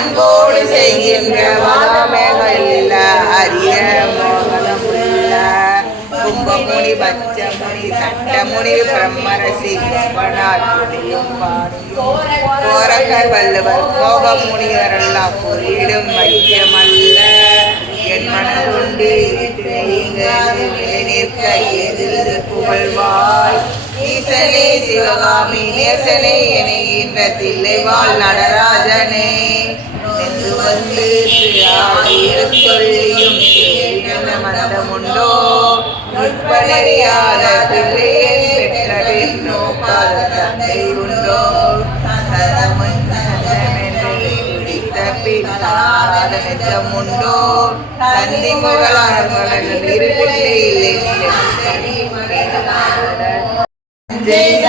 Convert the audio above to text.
அன்போடு செய்கின்ற மகாமேகல்ல அரிய மோகனமுள்ள கும்பமுனி பச்சமுனி சட்டமுனி பிரம்மரசி கும்பனார் துணியும் கோரகர் வள்ளுவர் கோபமுனிவரெல்லாம் பொறியிடும் மையமல்ல என் மனதுண்டு நிற்க எதிர்ந்து புகழ்வாய் ஈசனே சிவகாமி நேசனே எனைகின்ற தில்லைவாழ் நடராஜனே என்று வந்து சொல்லியும் மந்தமுண்டோ நுட்பனறியாத பிள்ளையை பெற்ற பின் நோக்காத தந்தை உண்டோ நெஞ்சமுண்டோ தந்தி முகலாளர்கள் இருப்பில்லை இல்லை செய்த